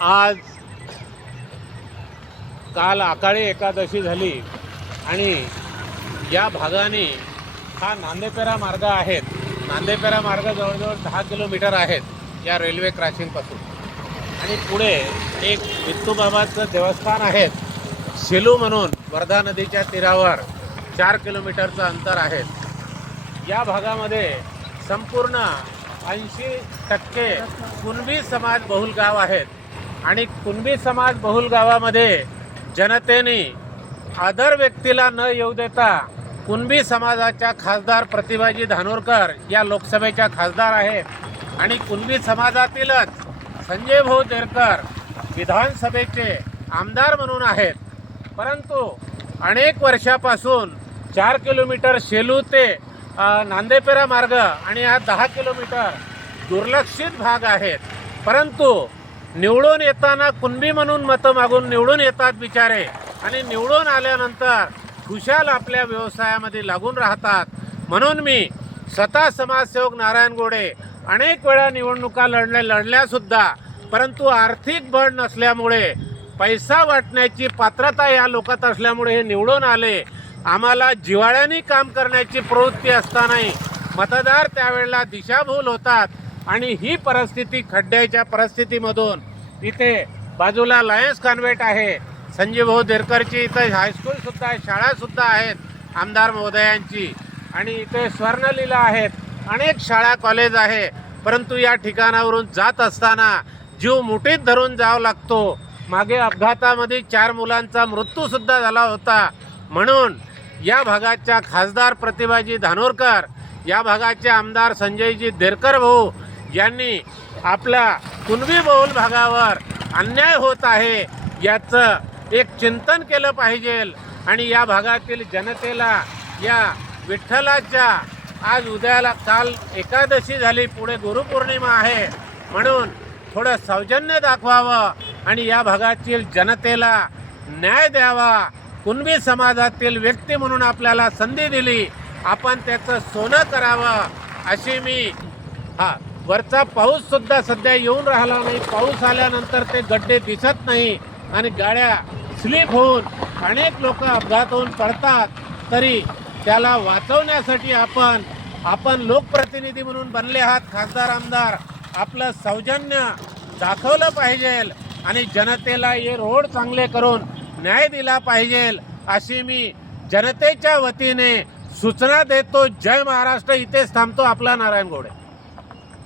आज काल आकाळी एकादशी झाली आणि या भागाने हा नांदेपेरा मार्ग आहेत. नांदेपेरा मार्ग जवळजवळ 10 किलोमीटर आहेत या रेल्वे क्रॉसिंगपासून. आणि पुढे एक विठ्ठोबाबाचं देवस्थान आहे शेलू म्हणून, वर्धा नदीच्या तीरावर 4 किलोमीटरचं अंतर आहे. या भागामध्ये संपूर्ण 80% कुणबी समाज बहुल गाव आहेत. आणि कुणबी समाज बहुल गावामध्ये जनतेने अदर व्यक्तीला न येऊ देता कुणबी समाजाच्या खासदार प्रतिभाजी धानोरकर या लोकसभेच्या खासदार आहेत. आणि कुणबी समाजातीलच संजय भाऊ देरकर विधानसभेचे आमदार म्हणून आहेत. परंतु अनेक वर्षापासून 4 किलोमीटर शेलू ते नांदेपेरा मार्ग आणि हा 10 किलोमीटर दुर्लक्षित भाग आहेत. परंतु निवडून येताना कुणबी म्हणून मतं मागून निवडून येतात बिचारे, आणि निवडून आल्यानंतर खुशाल आपल्या व्यवसायामध्ये लागून राहतात. म्हणून मी स्वतः समाजसेवक नारायण गोडे अनेक वेळा निवडणुका लढल्यासुद्धा, परंतु आर्थिक बळ नसल्यामुळे, पैसा वाटण्याची पात्रता या लोकात असल्यामुळे हे निवडून आले. आम्हाला जिव्हाळ्याने काम करण्याची प्रवृत्ती असतानाही मतदार त्यावेळेला दिशाभूल होतात. आणि ही परिस्थिती, खड्ड्याच्या परिस्थितीमधून इथे बाजूला लायन्स कॉन्व्हेंट आहे, संजय भाऊ देरकरची इथं हायस्कूलसुद्धा आहे, शाळासुद्धा आहेत आमदार महोदयांची, आणि इथे स्वर्णलीला आहेत, अनेक शाळा कॉलेज आहे. परंतु या ठिकाणावरून जात असताना जीव मुठीत धरून जावं लागतो. मागे अपघातामध्ये 4 मुलांचा मृत्यूसुद्धा झाला होता. म्हणून या भागाच्या खासदार प्रतिभाजी धानोरकर, या भागाचे आमदार संजयजी देरकर भाऊ यांनी आपल्या कुणबी बहुल भागावर अन्याय होत आहे याचं एक चिंतन केलं पाहिजे. आणि या भागातील जनतेला या विठ्ठलाच्या आज उद्याला काल एकादशी झाली, पुढे गुरुपौर्णिमा आहे, म्हणून थोडं सौजन्य दाखवावं आणि या भागातील जनतेला न्याय द्यावा. कुणबी समाजातील व्यक्ती म्हणून आपल्याला संधी दिली, आपण त्याचं सोनं करावं अशी मी वरचा पाऊससुद्धा सध्या येऊन राहिला नाही. पाऊस आल्यानंतर ते गड्डे दिसत नाही आणि गाड्या स्लिप होऊन अनेक लोक अपघात होऊन पडतात. तरी त्याला वाचवण्यासाठी आपण लोकप्रतिनिधी म्हणून बनले आहात, खासदार आमदार, आपलं सौजन्य दाखवलं पाहिजे आणि जनतेला हे रोड चांगले करून न्याय दिला पाहिजे अशी मी जनतेच्या वतीने सूचना देतो. जय महाराष्ट्र. इथेच थांबतो. आपला नारायण गोडे.